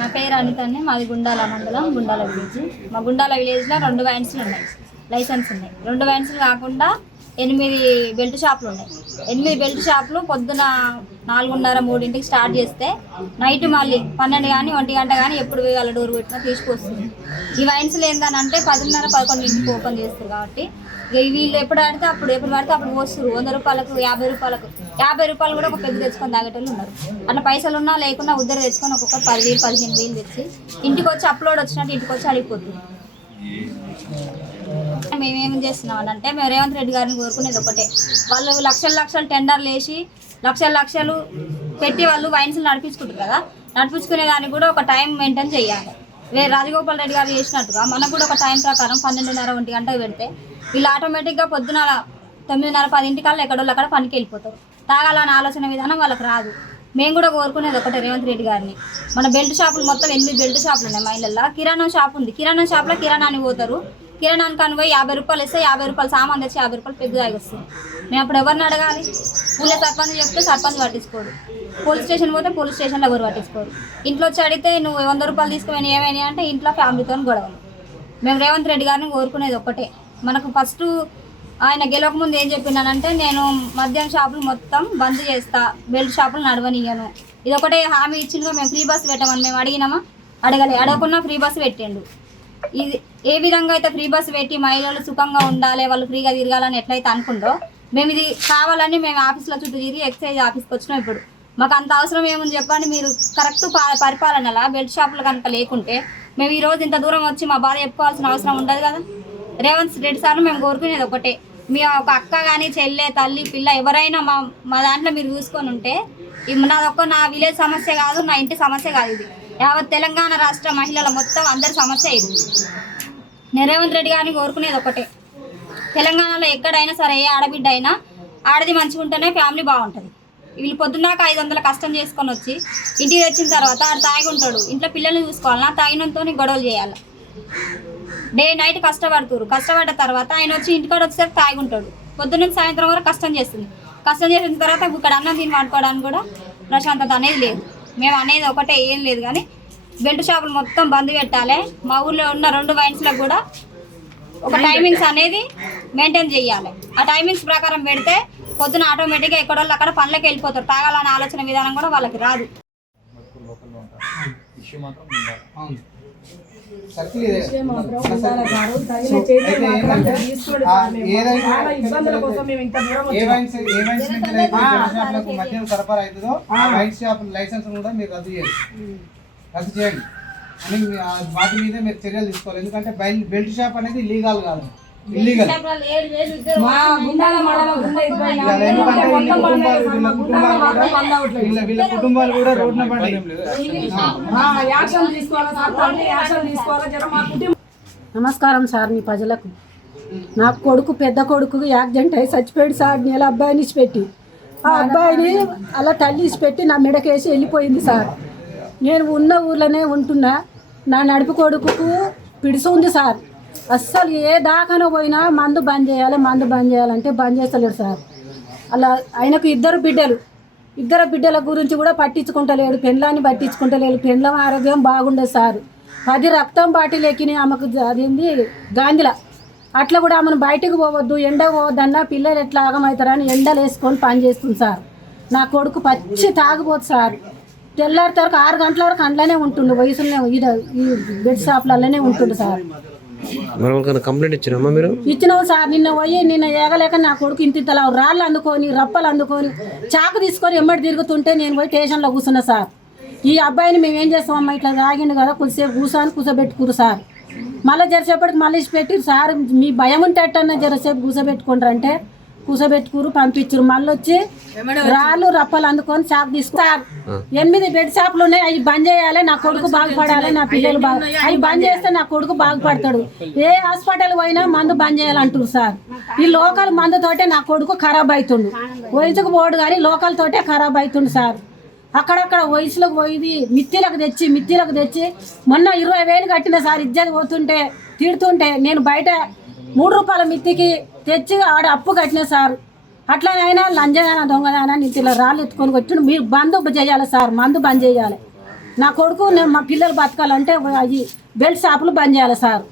నా పేరు అనిత అండి. మాది గుండాల మండలం, గుండాల విలేజ్. మా గుండాల విలేజ్లో 2 వ్యాన్స్లు ఉన్నాయి, లైసెన్స్ ఉన్నాయి. 2 వ్యాన్స్లు కాకుండా 8 బెల్ట్ షాపులు ఉన్నాయి. 8 బెల్ట్ షాపులు పొద్దున 4:30, 3ంటికి స్టార్ట్ చేస్తే నైట్ మళ్ళీ 12 కానీ 1 గంట కానీ ఎప్పుడు వాళ్ళ డోర్ పెట్టినా తీసుకొస్తుంది. ఈ వైన్స్లు ఏంటంటే 10:30, 11ంటికి ఓపెన్ చేస్తారు కాబట్టి వీళ్ళు ఎప్పుడు పడితే అప్పుడు పోస్తారు. 100 రూపాయలకు, 50 రూపాయలకు. 50 రూపాయలు కూడా ఒక పెద్ద తెచ్చుకొని తాగేటోళ్ళు ఉన్నారు. అట్లా పైసలు ఉన్నా లేకున్నా ఉద్దర తెచ్చుకొని ఒక్కొక్కరు 10,000, 15,000 తెచ్చి ఇంటికి వచ్చి అప్లోడ్ వచ్చినట్టు ఇంటికి వచ్చి అడిగిపోతుంది. మేమేం చేస్తున్నాం అంటే మేము రేవంత్ రెడ్డి గారిని కోరుకునేది ఒకటే, వాళ్ళు లక్షలు టెండర్లు వేసి లక్షలు పెట్టి వాళ్ళు వైన్స్లు నడిపించుకుంటారు కదా, నడిపించుకునే దానికి కూడా ఒక టైం మెయింటైన్ చేయాలి. రాజగోపాల్ రెడ్డి గారు చేసినట్టుగా మనకు కూడా ఒక టైం ప్రకారం 12:30, 1 గంటకు పెడితే వీళ్ళు ఆటోమేటిక్గా పొద్దున 9:30, 10ంటికల్లా ఎక్కడోళ్ళు అక్కడ పనికి వెళ్ళిపోతారు. తాగాలని ఆలోచన విధానం వాళ్ళకి రాదు. మేము కూడా కోరుకునేది ఒకటే రేవంత్ రెడ్డి గారిని. మన బెల్ట్ షాపులు మొత్తం 8 బెల్ట్ షాపులు ఉన్నాయి మహిళల్లో. కిరాణా షాప్ ఉంది, కిరాణా షాప్లో కిరాణాన్ని పోతారు. కిరాణానికి కనుపోయి 50 రూపాయలు ఇస్తే 50 రూపాయలు సామాన్ తెచ్చి 50 రూపాయలు పెగ్గు తాగి వస్తుంది. మేము అప్పుడు ఎవరిని అడగాలి? ఊళ్ళో సర్పంచ్ చెప్తే సర్పంచ్ పట్టించుకోడు, పోలీస్ స్టేషన్ పోతే పోలీస్ స్టేషన్లో ఎవరు పట్టించుకోరు. ఇంట్లో వచ్చి అడిగితే నువ్వు 100 రూపాయలు తీసుకుని ఏమైనా అంటే ఇంట్లో ఫ్యామిలీతో గొడవలు. మేము రేవంత్ రెడ్డి గారిని కోరుకునేది ఒకటే, మనకు ఫస్ట్ ఆయన గెలవక ముందు ఏం చెప్పినానంటే నేను మద్యం షాపులు మొత్తం బంద్ చేస్తా, బెల్ట్ షాపులు నడవనియ్యను. ఇది ఒకటే హామీ ఇచ్చిందో. మేము ఫ్రీ బస్సు పెట్టమని మేము అడిగినామా? అడగకుండా ఫ్రీ బస్సు పెట్టిండు. ఇది ఏ విధంగా అయితే ఫ్రీ బస్సు పెట్టి మహిళలు సుఖంగా ఉండాలి, వాళ్ళు ఫ్రీగా తిరగాలని ఎట్లయితే అనుకుందో మేము ఇది కావాలని మేము ఆఫీస్లో చుట్టూ తిరిగి ఎక్సైజ్ ఆఫీస్కి వచ్చినాం. ఇప్పుడు మాకు అంత అవసరం ఏముంది చెప్పండి? మీరు కరెక్ట్ పరిపాలనలా బెల్ట్ షాపులు కనుక లేకుంటే మేము ఈరోజు ఇంత దూరం వచ్చి మా బాధ చెప్పుకోవాల్సిన అవసరం ఉండదు కదా. రేవంత్ రెడ్డి సార్లు మేము కోరుకునేది ఒకటే, మీ ఒక అక్క కానీ చెల్లె, తల్లి, పిల్ల ఎవరైనా మా దాంట్లో మీరు చూసుకొని ఉంటే నా విలేజ్ సమస్య కాదు, నా ఇంటి సమస్య కాదు, ఇది యావత్ తెలంగాణ రాష్ట్ర మహిళల మొత్తం అందరి సమస్య ఇది. నేను రేవంత్ రెడ్డి గారిని కోరుకునేది ఒకటే, తెలంగాణలో ఎక్కడైనా సరే ఏ ఆడబిడ్డ అయినా ఆడది మంచిగా ఉంటేనే ఫ్యామిలీ బాగుంటుంది. వీళ్ళు పొద్దున్నాక 500 కష్టం చేసుకొని వచ్చి ఇంటికి తెచ్చిన తర్వాత ఆడు తాగి ఉంటాడు, ఇంట్లో పిల్లల్ని చూసుకోవాలన్నా తాగినంతో గొడవలు చేయాలి. డే నైట్ కష్టపడ్డ తర్వాత ఆయన వచ్చి ఇంటికాడ వచ్చేసరికి తాగి ఉంటాడు. పొద్దున్న సాయంత్రం వరకు కష్టం చేసిన తర్వాత ఇక్కడ అన్నం తిని వండుకోవడానికి కూడా ప్రశాంతత అనేది లేదు. మేము అనేది ఒకటే, ఏం లేదు కానీ బెల్ట్ షాపులు మొత్తం బంద్ పెట్టాలి. మా ఊర్లో ఉన్న 2 వైన్స్లకు కూడా ఒక టైమింగ్స్ అనేది మెయింటైన్ చేయాలి. ఆ టైమింగ్స్ ప్రకారం పెడితే పొద్దున ఆటోమేటిక్గా ఎక్కడోళ్ళు అక్కడ పనులకు వెళ్ళిపోతారు. తాగాలనే ఆలోచన విధానం కూడా వాళ్ళకి రాదు. మద్యం సరఫరా అవుతుందో వైన్ షాప్ లైసెన్స్ కూడా మీరు రద్దు చేయండి అని వాటి మీద మీరు చర్యలు తీసుకోవాలి. ఎందుకంటే బెల్ట్ షాప్ అనేది ఇల్లీగల్ కాదు, ఇల్లీగల్. వీళ్ళ కుటుంబాలు కూడా రోడ్డున పడి. నమస్కారం సార్, మీ ప్రజలకు. నా కొడుకు, పెద్ద కొడుకు యాక్సిడెంట్ అయి చచ్చిపోయాడు సార్. నేను అబ్బాయిని ఇచ్చిపెట్టి, ఆ అబ్బాయిని అలా తల్లి ఇచ్చిపెట్టి నా మెడకేసి వెళ్ళిపోయింది సార్. నేను ఉన్న ఊర్లోనే ఉంటున్నా. నా నడుపు కొడుకుకు పిడుసు ఉంది సార్. అస్సలు ఏ దాకానో పోయినా మందు బంద్ చేయాలంటే బంద్ చేస్తలేడు సార్. అలా ఆయనకు 2 బిడ్డలు. 2 బిడ్డల గురించి కూడా పట్టించుకుంటలేడు, పెండ్లాన్ని పట్టించుకుంటలేడు. పెండ్లం ఆరోగ్యం బాగుండదు సార్. 10 రక్తం బాటిల్ ఎక్కినాయి ఆమెకు, అదేంది గాంధీల. అట్లా కూడా ఆమెను బయటకు పోవద్దు, ఎండకు పోవద్దన్నా పిల్లలు ఎట్లా ఆగమవుతారని ఎండలు వేసుకొని పని చేస్తుంది సార్. నా కొడుకు పచ్చి తాగిపోదు సార్. తెల్లారి వరకు 6 గంటల వరకు అందులోనే ఉంటుండు, వయసులోనే ఈ బెడ్ షాప్లలోనే ఉంటుండు సార్. కంప్లైంట్ ఇచ్చినామా మీరు? ఇచ్చినావు సార్. నిన్న ఏగలేక నా కొడుకు ఇంతలా రాళ్ళు అందుకొని, రప్పలు అందుకొని, చాకు తీసుకొని ఎమ్మడి తిరుగుతుంటే నేను పోయి స్టేషన్లో కూర్చున్నా సార్. ఈ అబ్బాయిని మేము ఏం చేస్తామమ్మా, ఇట్లా తాగిండు కదా కొద్దిసేపు కూర్చోబెట్టుకురు సార్. మళ్ళీ జరసేపటికి మళ్ళీ పెట్టిరు సార్. మీ భయం ఉంటే అట్టన్నా జరసేపు కూర్చోబెట్టుకుంటారు అంటే కూర్చోబెట్టుకురు, పంపించరు. మళ్ళీ వచ్చి రాళ్ళు రప్పలు అందుకొని చాకు తీసుకున్నారు. 8 బెడ్ షాపులు ఉన్నాయి, అవి బంద్ చేయాలి, నా కొడుకు బాగుపడాలి, నా పిల్లలు అవి బంద్ చేస్తే నా కొడుకు బాగుపడతాడు. ఏ హాస్పిటల్ పోయినా మందు బంద్ చేయాలంటారు సార్. ఈ లోకల్ మందుతోటే నా కొడుకు ఖరాబ్ అవుతుండు. వయసుకు పోడు కానీ లోకల్ తోటే ఖరాబ్ అవుతుండు సార్. అక్కడక్కడ వయసులకు పోయి మిత్తిలకు తెచ్చి మొన్న 20,000 కట్టిన సార్. ఇజ్జత్ పోతుంటే తిడుతుంటే నేను బయట 3 రూపాయల మిత్తికి తెచ్చి ఆడ అప్పు కట్టిన సార్. అట్లానైనా లంజదాన దొంగదాన ఇంటిలో రాళ్ళు ఎత్తుకొని వచ్చిండు. మీరు బంద్ చేయాలి సార్, మందు బంద్ చేయాలి. నా కొడుకు మా పిల్లలు బతకాలంటే అవి బెల్ట్ షాపులు బంద్ చేయాలి సార్.